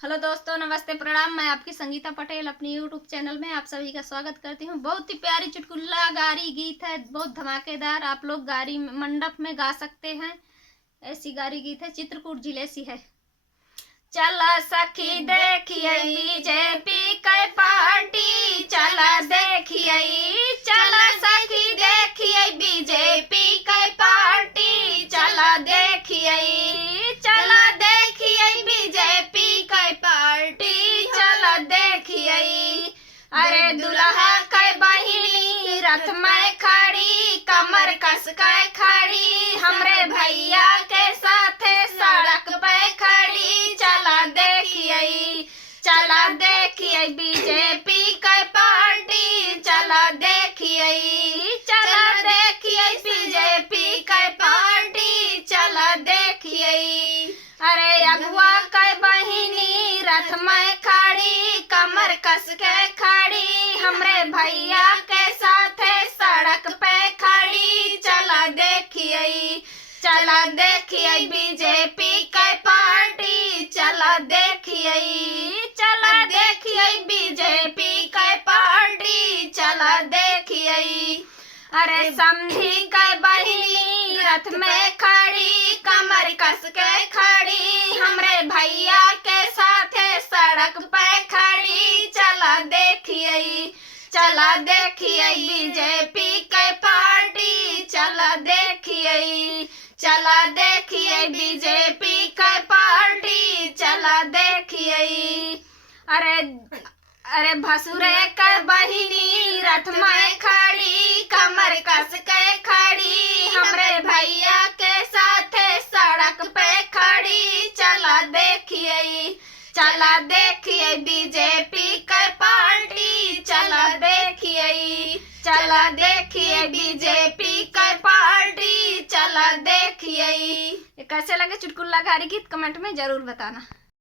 Hello दोस्तों, नमस्ते, प्रणाम। मैं आपकी संगीता पटेल अपनी यूट्यूब चैनल में आप सभी का स्वागत करती हूँ। बहुत ही प्यारी चुटकुला गारी गीत है, बहुत धमाकेदार। आप लोग गारी मंडप में गा सकते हैं। ऐसी गारी गीत है, चित्रकूट जिले से है। चला सखी देखिए बीजेपी के पार्टी, चला देखिए, चला सखी देखिए बीजेपी के पार्टी, चला देखिए, चला देखिए बीजेपी के पार्टी, चला देखिए। अरे दुल्हा के बहिनी रथ में खड़ी, कमर कस के खड़ी, हमरे भैया के साथे सड़क पे खड़ी, चला देखिए, चला देखिए बीजेपी के पार्टी, चला देखिए, चला देखिए बीजेपी के पार्टी, चला देखिए। अरे अगुआ के बहिनी रथ में खड़ी, कमर कस के खड़ी, हमरे भैया के साथे सड़क पे खड़ी, चला देखिए, चला देखिए बीजेपी के पार्टी, चला देखिए, चला देखिए बीजेपी के पार्टी, चला देखिए। अरे समधी के बहिनी रथ में खड़ी, कमर कस के खड़ी, हमरे भैया के साथे सड़क पे खड़ी, चला देखिए, चला देखिए बीजेपी के पार्टी, चला देखिए, चला देखिए बीजेपी के पार्टी, चला देखिए। अरे भसुरे के बहिनी रथ में खड़ी, कमर कस के खड़ी, हमरे भैया के साथे सड़क पे खड़ी, चला देखिए, चला देखिए बीजेपी के पार्टी, चला देखिए, चला देखिए बीजेपी के पार्टी, चला देखिए। कैसे लगे चुटकुला गारी गीत कमेंट में जरूर बताना।